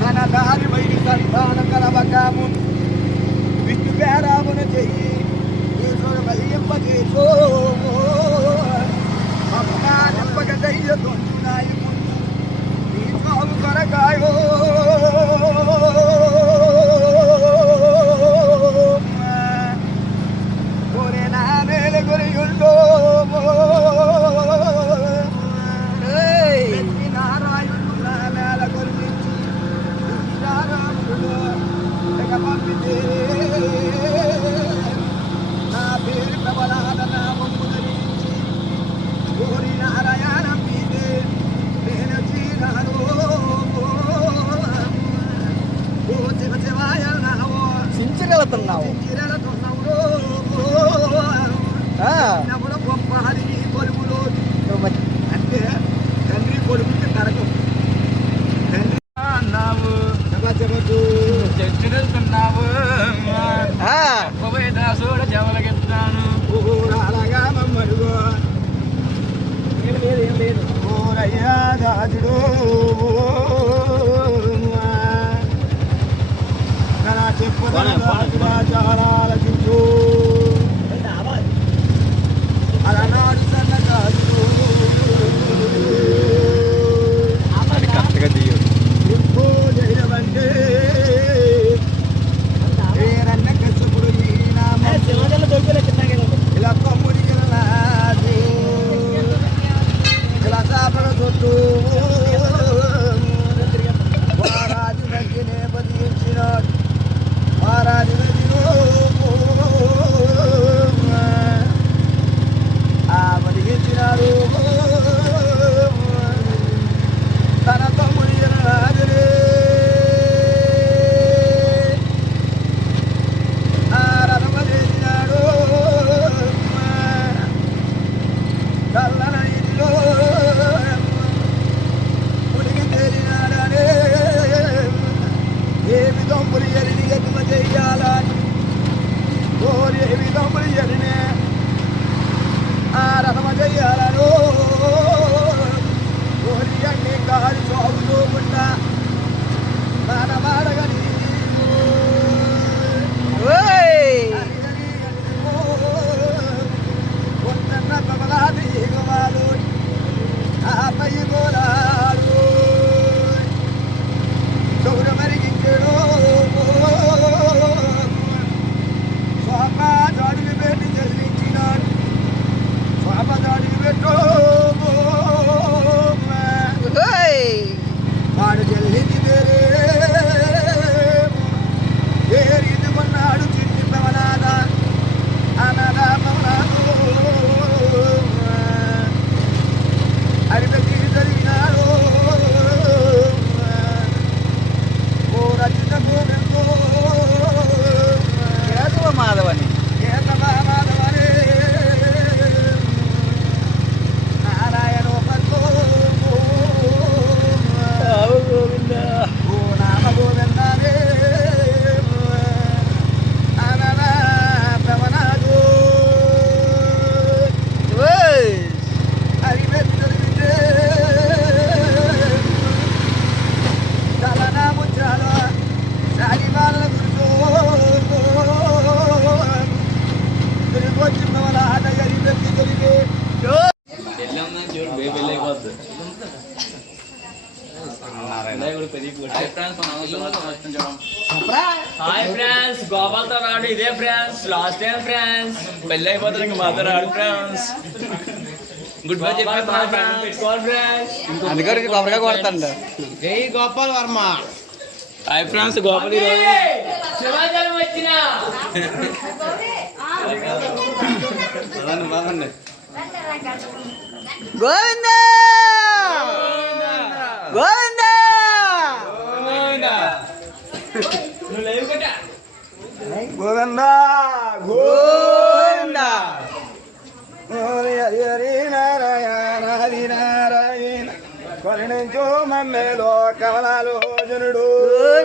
తన దారి వైరి సంతానం కలవకాము విష్ణు పేరామున చెయ్యి ఈశ్వర బలింప చేసో దయ్య దొంచునాయి ముందు నీ సాగు కొరకాయో that. ਆਜ਼ਾਦੀ ਵੇਖੋ హాయ్ ఫ్రెండ్స్ గోపాల్తో రాడు ఇదే ఫ్రెండ్స్ లాస్ట్ టైం ఫ్రెండ్స్ పెళ్ళి అయిపోతారు ఇంకా మాతో రాడు ఫ్రెండ్స్ గుడ్ బై చెప్పి అందుకని కొబ్బరిగా కొడతాండు. జై గోపాల్ వర్మ. హాయ్ ఫ్రెండ్స్ గోపాల్ వచ్చిన? గోవిందా. గోవిందా! గోవింద గోవిందా. హరి హరి హరి నారాయణ హరి నారాయణ. కరుణించు మమ్మేలో కమలాలు జనుడు.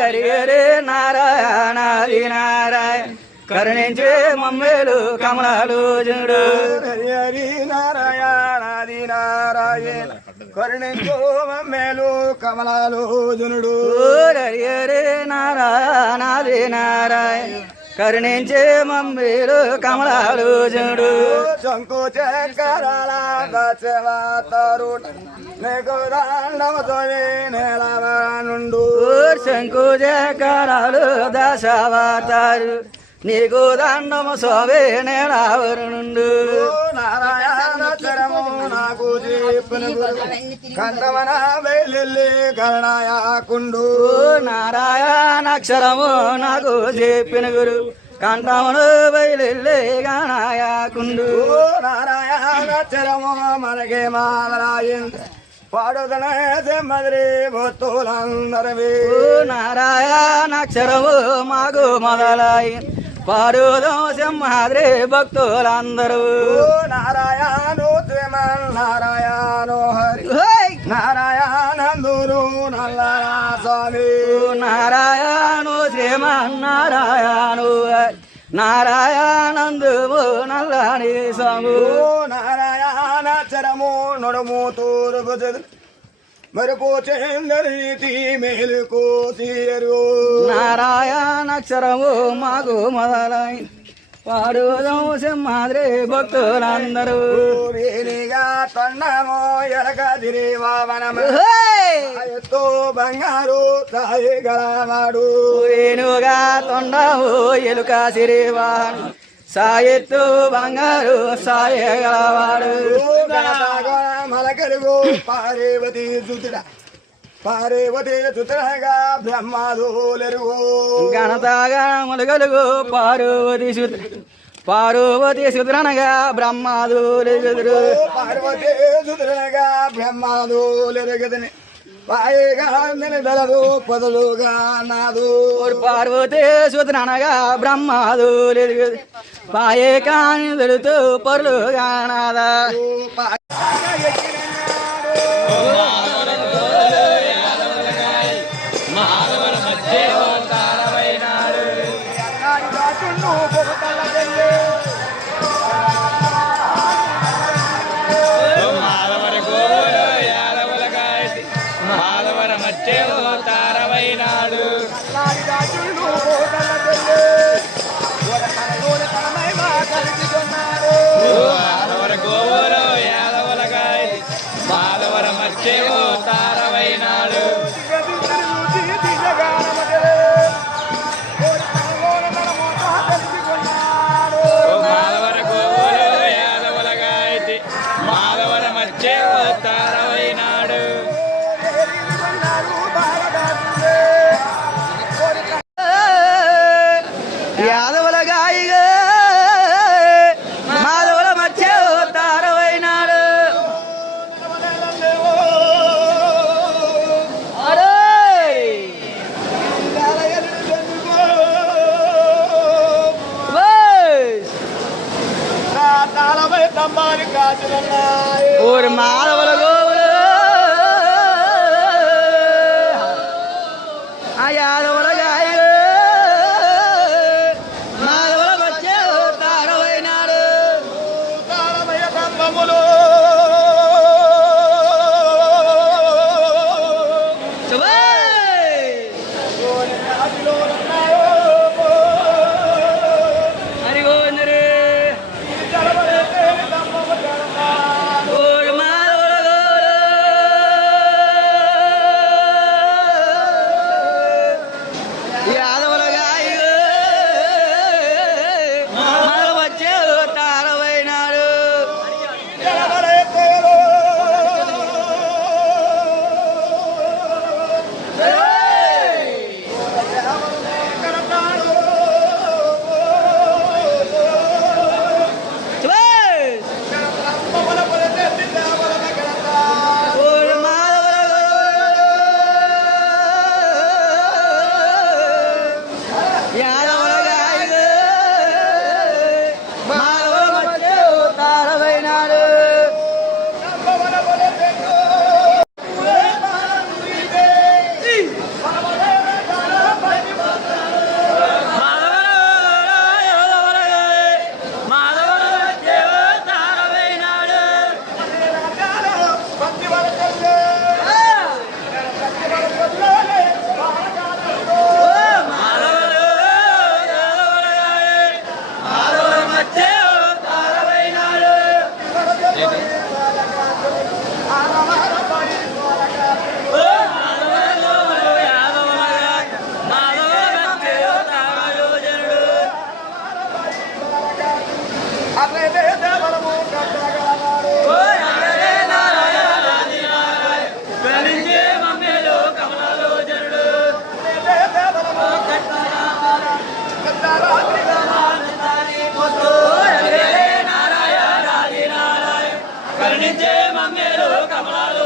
హరి హరి నారాయణ హరి నారాయణ. కరుణించే మమ్మేలు కమలాలు జనుడు. హరి హరి నారాయణ హరి నారాయణ. కరుణించు మమ్మేలు కమలాలు జనుడు. ఊరరియరే నారాయణాది నారాయణ. కరుణించే మమ్మీలు కమలాలు చూడు శంకు శంకు జకారాలు దశవాతారు నీకు దండము సోవే నేడావరునుండు నారాయణ చరము నాకు చెప్పిన కందమన వెళ్ళి కరుణాయాకుండు. నారాయణాక్షరము నాకు చెప్పిన గురు కంఠమును బయలు గానాయకుండు నారాయణ చరము మనకే మాలరాయింది పాడుదనే మదిరి భూతులందరవి నారాయణాక్షరము మాకు మొదలై. పారుదం సింహాద్రి భక్తులందరూ. నారాయణు త్రిమన్ నారాయణో హరి! నారాయణందురు నల్లరా స్వామి నారాయణు శ్రీమన్నారాయణు నారాయణందుము నల్లని స్వాము. నారాయణ చరము నడుము తూర్పు చదురు మరుపు చెందరీతి మేలుకు తీయరు నారాయణాక్షరము మాకు మొదలై పాడుదం సింహాద్రి భక్తులందరూ తొండమో ఎరగ తిరి వావనము! ఎత్తు బంగారు సాయి గలవాడు ఏనుగా తొండవు ఎలుక సిరివాడు సాయెత్తు బంగారు సాయగలవాడు మలకలుగు పారేవతి సుతుడ పారేవతి సుతుడగా బ్రహ్మాదులెరుగు. గణతగా మొలగలుగు పార్వతి సుత పార్వతి సుతరనగా బ్రహ్మాదులు పార్వతి సుతుడగా బ్రహ్మాదులెరుగదని నిలదలదు పొదలుగా నాదు. పార్వతి సుతరనగా బ్రహ్మాదులు పాయే కాని తెలుతూ పరులు గానాదా మాధవర వచ్చేవో తారవైనాడు కరుణించే మంగేరు కమలాలు